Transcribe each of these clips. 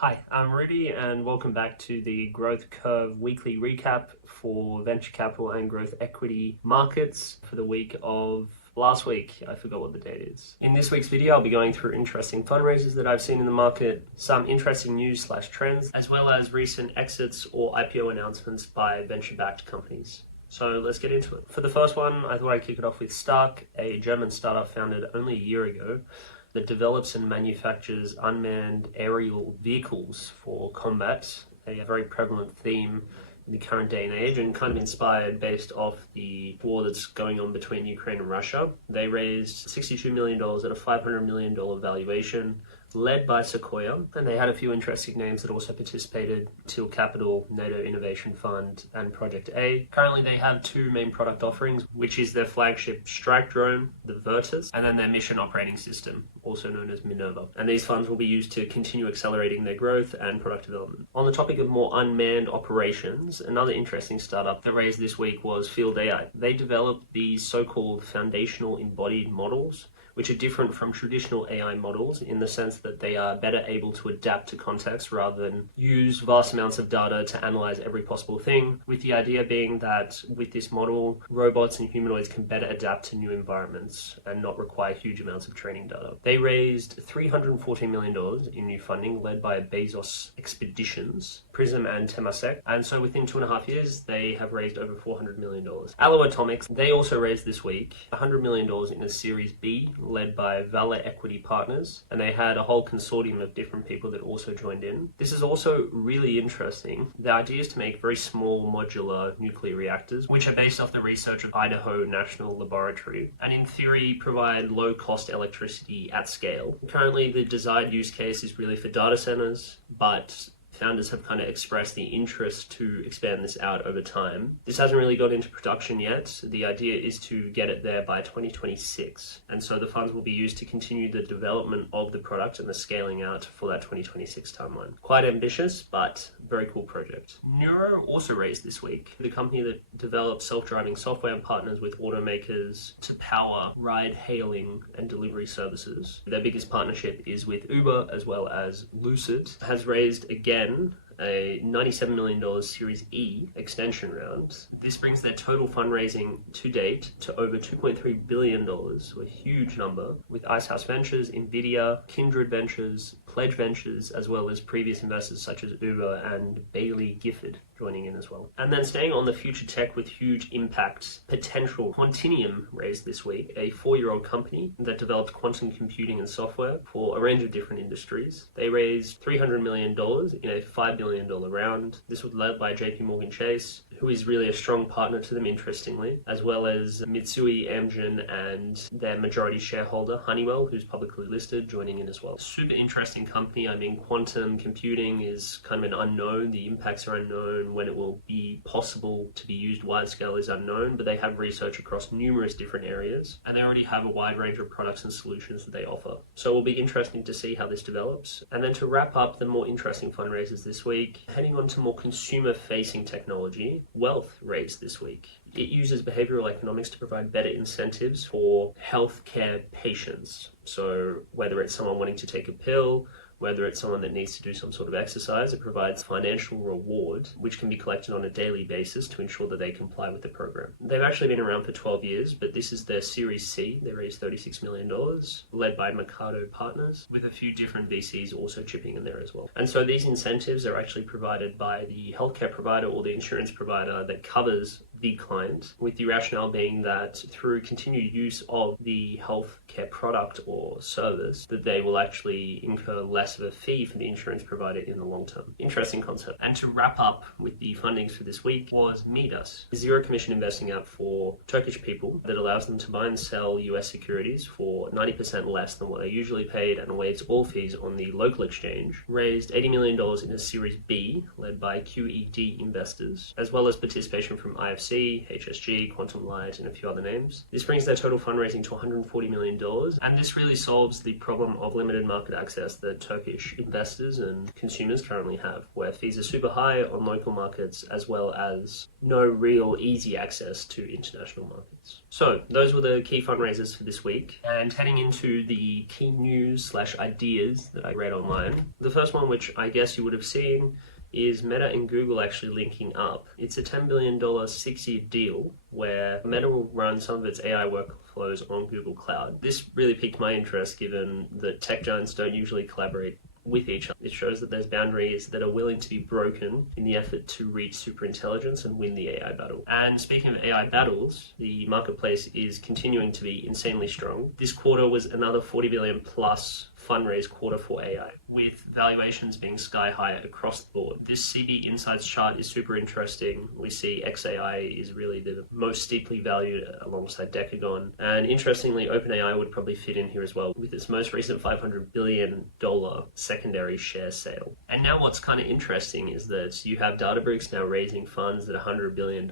Hi, I'm Rudy, and welcome back to the Growth Curve weekly recap for venture capital and growth equity markets for the week of last week. I forgot what the date is. In this week's video, I'll be going through interesting fundraisers that I've seen in the market, some interesting news/trends, as well as recent exits or IPO announcements by venture-backed companies. So let's get into it. For the first one, I thought I'd kick it off with Stark, a German startup founded only a year ago that develops and manufactures unmanned aerial vehicles for combat, a very prevalent theme in the current day and age, and kind of inspired based off the war that's going on between Ukraine and Russia. They raised $62 million at a $500 million valuation, led by Sequoia, and they had a few interesting names that also participated: Teal Capital, NATO Innovation Fund, and Project A. Currently, they have two main product offerings, which is their flagship strike drone, the Virtus, and then their mission operating system, also known as Minerva. And these funds will be used to continue accelerating their growth and product development. On the topic of more unmanned operations, another interesting startup that raised this week was FieldAI. They developed these so-called foundational embodied models, which are different from traditional AI models in the sense that they are better able to adapt to context rather than use vast amounts of data to analyze every possible thing, with the idea being that with this model, robots and humanoids can better adapt to new environments and not require huge amounts of training data. They raised $314 million in new funding led by Bezos Expeditions, Prism and Temasek, and so within 2.5 years, they have raised over $400 million. Aalo Atomics, they also raised this week $100 million in a Series B, led by Valor Equity Partners, and they had a whole consortium of different people that also joined in. This is also really interesting. The idea is to make very small modular nuclear reactors, which are based off the research of Idaho National Laboratory, and in theory provide low-cost electricity at scale. Currently, the desired use case is really for data centers, but founders have kind of expressed the interest to expand this out over time. This hasn't really got into production yet. The idea is to get it there by 2026. And so the funds will be used to continue the development of the product and the scaling out for that 2026 timeline. Quite ambitious, but very cool project. Nuro also raised this week, the company that develops self-driving software and partners with automakers to power ride-hailing and delivery services. Their biggest partnership is with Uber as well as Lucid. Has raised again a $97 million Series E extension round. This brings their total fundraising to date to over $2.3 billion, a huge number, with Icehouse Ventures, Nvidia, Kindred Ventures, Pledge Ventures, as well as previous investors such as Uber and Bailey Gifford joining in as well. And then staying on the future tech with huge impact potential, Quantinuum raised this week, a 4-year-old company that develops quantum computing and software for a range of different industries. They raised $300 million in a $5 billion round. This was led by JP Morgan Chase, who is really a strong partner to them, interestingly, as well as Mitsui, Amgen, and their majority shareholder, Honeywell, who's publicly listed, joining in as well. Super interesting company. I mean, quantum computing is kind of an unknown. The impacts are unknown. When it will be possible to be used wide scale is unknown, but they have research across numerous different areas, and they already have a wide range of products and solutions that they offer. So it will be interesting to see how this develops. And then to wrap up the more interesting fundraisers this week, heading on to more consumer-facing technology, Wellth raised this week. It uses behavioral economics to provide better incentives for healthcare patients. So whether it's someone wanting to take a pill, whether it's someone that needs to do some sort of exercise, it provides financial reward, which can be collected on a daily basis to ensure that they comply with the program. They've actually been around for 12 years, but this is their Series C. They raised $36 million, led by Mercado Partners, with a few different VCs also chipping in there as well. And so these incentives are actually provided by the healthcare provider or the insurance provider that covers the client, with the rationale being that through continued use of the healthcare product or service, that they will actually incur less of a fee for the insurance provider in the long term. Interesting concept. And to wrap up with the fundings for this week was Midas, zero commission investing app for Turkish people that allows them to buy and sell US securities for 90% less than what they usually paid and waives all fees on the local exchange. Raised $80 million in a Series B, led by QED investors, as well as participation from IFC HFC, HSG, Quantum Light, and a few other names. This brings their total fundraising to $140 million, and this really solves the problem of limited market access that Turkish investors and consumers currently have, where fees are super high on local markets as well as no real easy access to international markets. So those were the key fundraisers for this week, and heading into the key news / ideas that I read online. The first one, which I guess you would have seen, is Meta and Google actually linking up. It's a $10 billion 6-year deal where Meta will run some of its AI workflows on Google Cloud. This really piqued my interest given that tech giants don't usually collaborate with each other. It shows that there's boundaries that are willing to be broken in the effort to reach superintelligence and win the AI battle. And speaking of AI battles, the marketplace is continuing to be insanely strong. This quarter was another 40 billion plus fundraise quarter for AI, with valuations being sky high across the board. This CB Insights chart is super interesting. We see XAI is really the most steeply valued alongside Decagon. And interestingly, OpenAI would probably fit in here as well with its most recent $500 billion secondary share sale. And now what's kind of interesting is that you have Databricks now raising funds at $100 billion,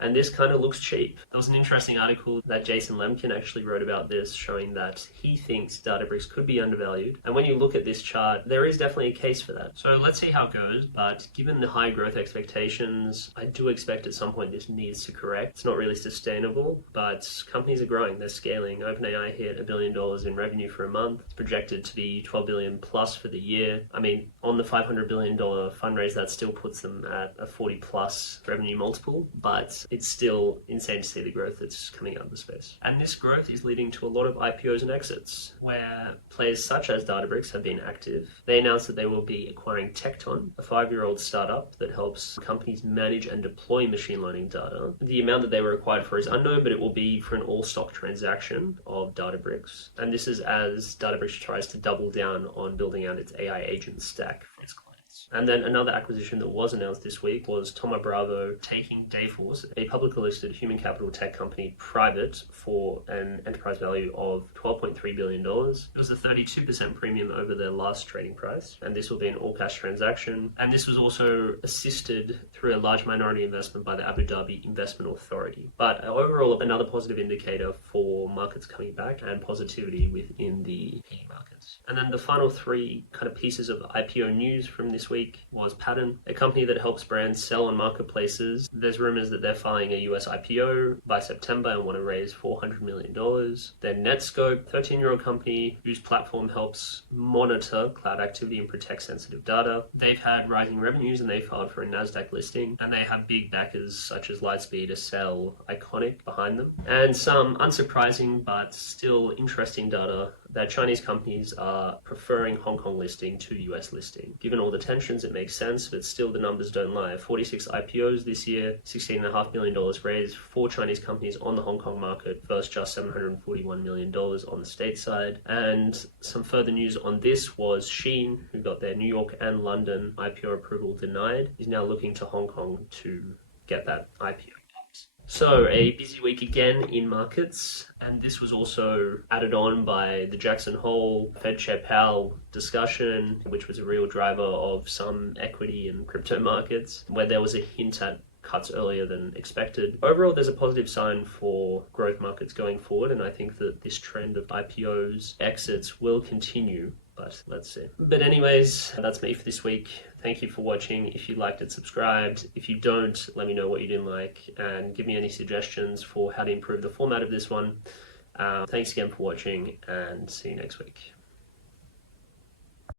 and this kind of looks cheap. There was an interesting article that Jason Lemkin actually wrote about this, showing that he thinks Databricks could be undervalued. And when you look at this chart, there is definitely a case for that. So let's see how it goes. But given the high growth expectations, I do expect at some point this needs to correct. It's not really sustainable, but companies are growing, they're scaling. OpenAI hit $1 billion in revenue for a month. It's projected to be 12 billion plus for the year. I mean, on the $500 billion fundraise, that still puts them at a 40 plus revenue multiple, but it's still insane to see the growth that's coming out of the space. And this growth is leading to a lot of IPOs and exits, where players such as Databricks have been active. They announced that they will be acquiring Tecton, a 5-year-old startup that helps companies manage and deploy machine learning data. The amount that they were acquired for is unknown, but it will be for an all-stock transaction of Databricks. And this is as Databricks tries to double down on building out its AI agent stack for its clients. And then another acquisition that was announced this week was Thoma Bravo taking Dayforce, a publicly listed human capital tech company, private for an enterprise value of $12.3 billion. It was a 32% premium over their last trading price, and this will be an all-cash transaction. And this was also assisted through a large minority investment by the Abu Dhabi Investment Authority. But overall, another positive indicator for markets coming back and positivity within the PE markets. And then the final three kind of pieces of IPO news from this week was Pattern, a company that helps brands sell on marketplaces. There's rumors that they're filing a US IPO by September and want to raise $400 million. Then Netscope, 13-year-old company whose platform helps monitor cloud activity and protect sensitive data. They've had rising revenues and they filed for a NASDAQ listing, and they have big backers such as Lightspeed, Accel, Iconic behind them. And some unsurprising but still interesting data that Chinese companies are preferring Hong Kong listing to US listing. Given all the tensions, it makes sense, but still the numbers don't lie. 46 IPOs this year, $16.5 million raised for Chinese companies on the Hong Kong market versus just $741 million on the stateside. And some further news on this was Shein, who got their New York and London IPO approval denied, is now looking to Hong Kong to get that IPO. So a busy week again in markets, and this was also added on by the Jackson Hole Fed Chair Powell discussion, which was a real driver of some equity and crypto markets, where there was a hint at cuts earlier than expected. Overall, there's a positive sign for growth markets going forward, and I think that this trend of IPOs, exits will continue. But let's see. But anyways, that's me for this week. Thank you for watching. If you liked it, subscribed. If you don't, let me know what you didn't like and give me any suggestions for how to improve the format of this one. Thanks again for watching and see you next week.